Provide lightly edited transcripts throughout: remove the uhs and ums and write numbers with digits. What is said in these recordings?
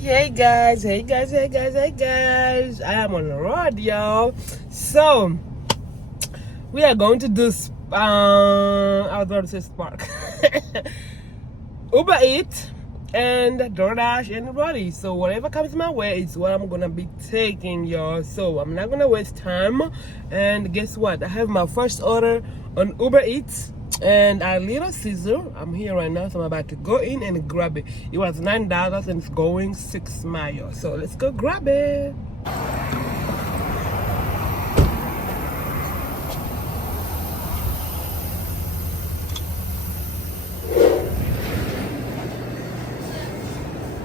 Hey guys, I am on the road, y'all. So we are going to do I was about to say Spark Uber Eats and DoorDash and Roadie. So whatever comes my way is what I'm gonna be taking, y'all. So I'm not gonna waste time. And guess what? I have my first order on Uber Eats and a Little Caesar. I'm here right now, so I'm about to go in and grab it. It was $9 and it's going 6 miles. So let's go grab it.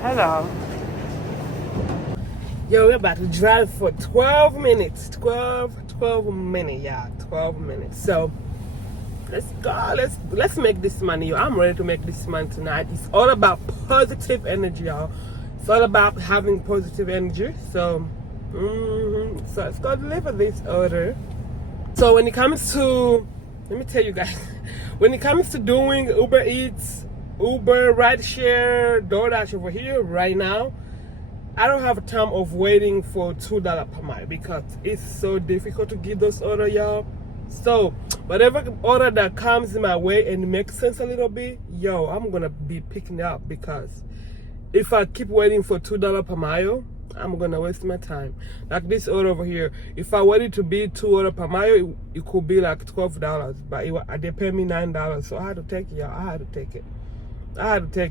Hello. Yo, we're about to drive for 12 minutes. 12 minutes, yeah, 12 minutes. So let's go. Let's make this money, yo. I'm ready to make this money tonight. It's all about positive energy, y'all. It's all about having positive energy. So so let's go deliver this order. So when it comes to, let me tell you guys, when it comes to doing Uber Eats, Uber, Rideshare, DoorDash over here right now, I don't have a time of waiting for $2 per mile because it's so difficult to get those orders, y'all. So whatever order that comes in my way and makes sense a little bit, yo, I'm gonna be picking it up, because if I keep waiting for $2 per mile, I'm gonna waste my time. Like this order over here, if I wanted to be $2 per mile, it could be like $12, but they pay me $9, so I had to take it, y'all. I had to take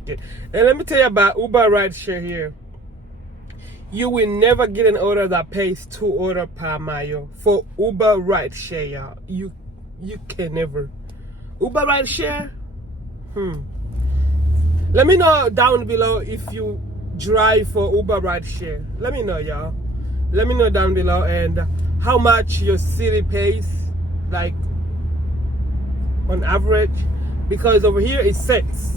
it. And let me tell you about Uber Rideshare here. You will never get an order that pays $2 per mile for Uber Rideshare, y'all. You can never. Uber Rideshare? Let me know down below if you drive for Uber Rideshare. Let me know, y'all. Let me know down below, and how much your city pays, like on average, because over here it's cents.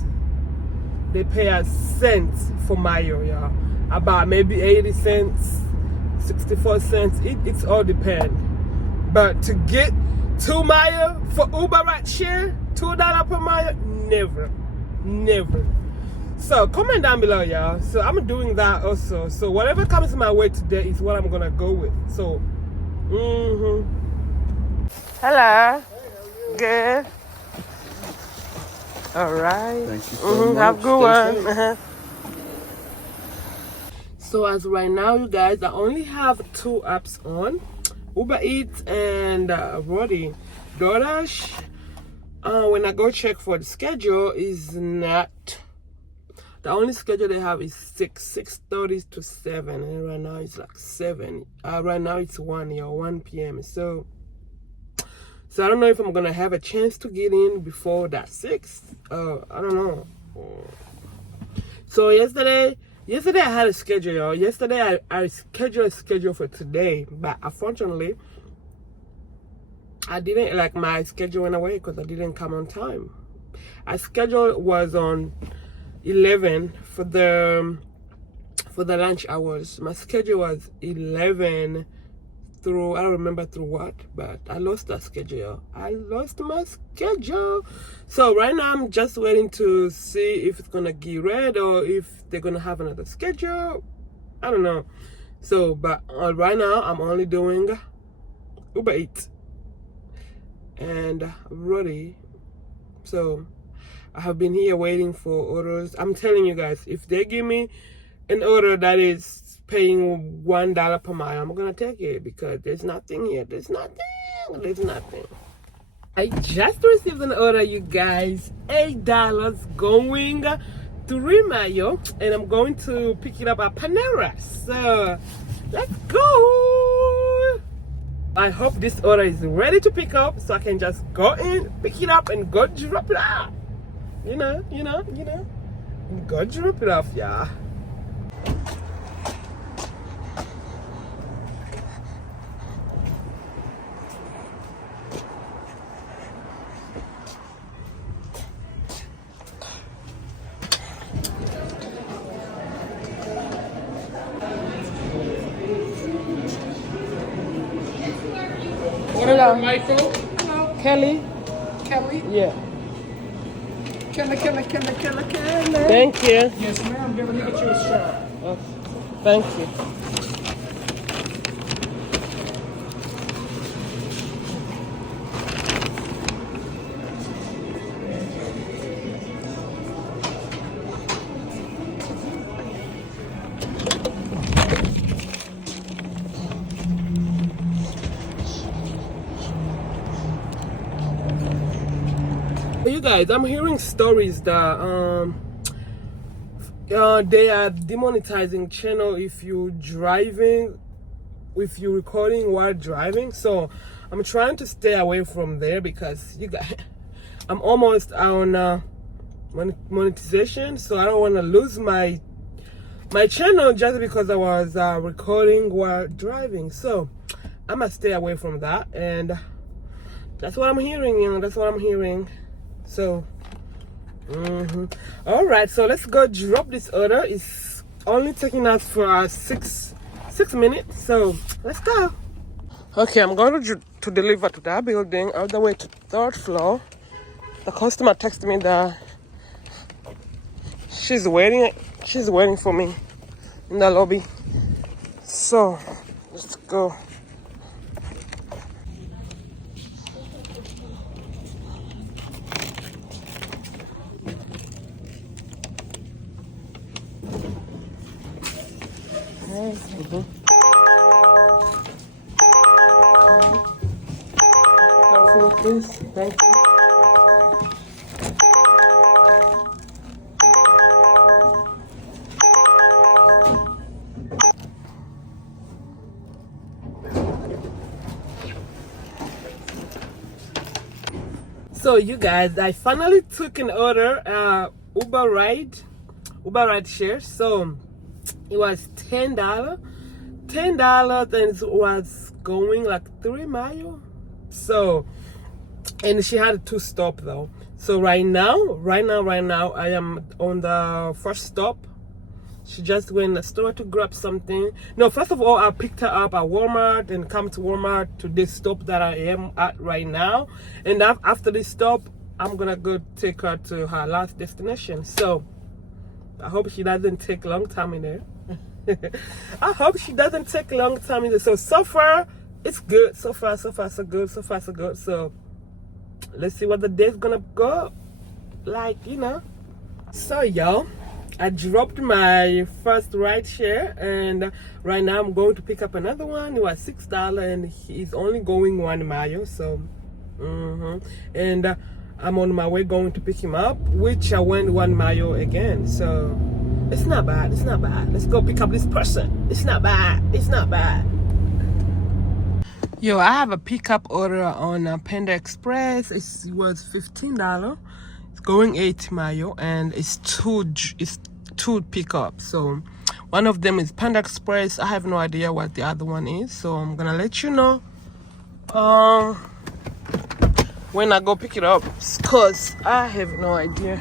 They pay us cents for mile, y'all. About maybe 80 cents, 64 cents. It's all depend. But to get 2 miles for Uber Rideshare, $2 per mile, never. So comment down below, y'all. So I'm doing that also. So whatever comes my way today is what I'm gonna go with. So, Hello. Hey, how are you? Good. All right. Thank you so much. Have a good Stay one. So as right now, you guys, I only have 2 apps on, Uber Eats and Roadie. DoorDash, when I go check for the schedule, is not, the only schedule they have is 6:30 to 7, and right now it's like 7. Right now it's 1 p.m. So I don't know if I'm gonna have a chance to get in before that 6. I don't know. So yesterday I had a schedule, y'all. Yesterday I scheduled a schedule for today, but unfortunately I didn't, like, my schedule went away because I didn't come on time. Our schedule was on 11 for the lunch hours. My schedule was 11 through, I don't remember through what, but I lost that schedule. I lost my schedule. So right now I'm just waiting to see if it's gonna get read or if they're gonna have another schedule. I don't know. So, but right now I'm only doing Uber Eats and Roadie. So I have been here waiting for orders. I'm telling you guys, if they give me an order that is paying $1 per mile, I'm gonna take it, because there's nothing here. There's nothing. I just received an order, you guys. $8 going 3 miles, and I'm going to pick it up at Panera. So let's go. I hope this order is ready to pick up, so I can just go in, pick it up, and go drop it off. You know. Go drop it off, yeah. Hello, Michael. Hello. Kelly? Yeah. Kelly. Thank you. Yes, ma'am. Let me get you a straw. Okay. Thank you. You guys, I'm hearing stories that they are demonetizing channel if you driving, if you recording while driving. So I'm trying to stay away from there because you guys, I'm almost on monetization, so I don't want to lose my channel just because I was recording while driving. So I'm gonna stay away from that, and that's what I'm hearing. That's what I'm hearing. So all right, so let's go drop this order. It's only taking us for 6 minutes, so let's go. Okay, I'm going to deliver to that building all the way to 3rd floor. The customer texted me that she's waiting for me in the lobby. So let's go. Please, thank you. So you guys, I finally took an order, Uber Rideshare. So it was $10, and it was going like 3 miles. So, and she had 2 stops though. So right now, I am on the 1st stop. She just went in the store to grab something. No, first of all, I picked her up at Walmart and come to Walmart to this stop that I am at right now. And after this stop, I'm gonna go take her to her last destination. So I hope she doesn't take a long time in there. I hope she doesn't take a long time in there. So far, it's good. So far, so good. So far, so good. So let's see what the day's gonna go like, So y'all, I dropped my first rideshare, and right now I'm going to pick up another one. It was $6, and he's only going 1 mile. So, and I'm on my way going to pick him up, which I went 1 mile again. So it's not bad. It's not bad. Let's go pick up this person. It's not bad. It's not bad. Yo, I have a pickup order on Panda Express. It was $15. It's going 8 mile, and it's two pickups. So one of them is Panda Express. I have no idea what the other one is, so I'm gonna let you know when I go pick it up, because I have no idea.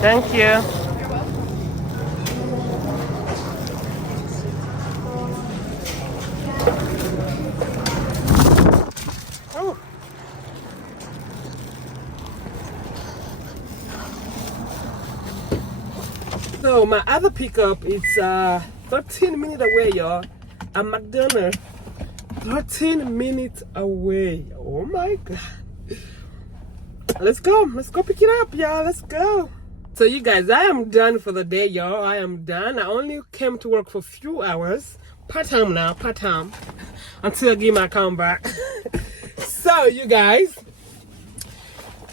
Thank you. Oh. So my other pickup is 13 minutes away, y'all. At McDonald's. 13 minutes away. Oh my God. Let's go pick it up, y'all. Let's go. So you guys, I am done for the day, y'all. I am done. I only came to work for a few hours. Part-time now, part-time. Until I get my account back. So you guys,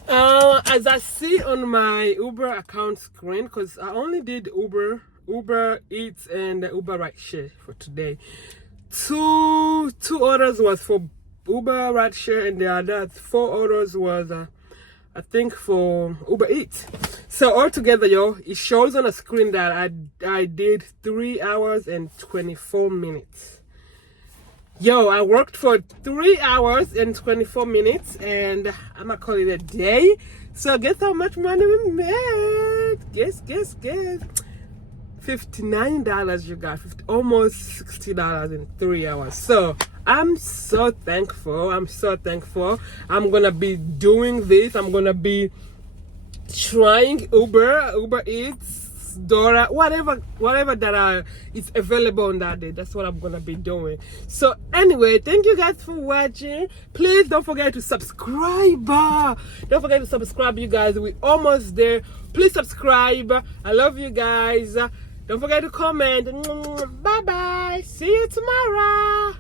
as I see on my Uber account screen, because I only did Uber Eats and Uber Rideshare for today. Two orders was for Uber Rideshare, and the other 4 orders was I think for Uber Eats. So altogether, yo, it shows on the screen that I did 3 hours and 24 minutes. Yo, I worked for 3 hours and 24 minutes, and I'm gonna call it a day. So guess how much money we made? Guess. $59, you got almost $60 in 3 hours. So I'm so thankful. I'm gonna be doing this. I'm gonna be trying Uber Eats, DoorDash, whatever that is available on that day. That's what I'm gonna be doing. So anyway, thank you guys for watching. Please don't forget to subscribe. Don't forget to subscribe, you guys. We're almost there. Please subscribe. I love you guys. Don't forget to comment. Bye bye. See you tomorrow.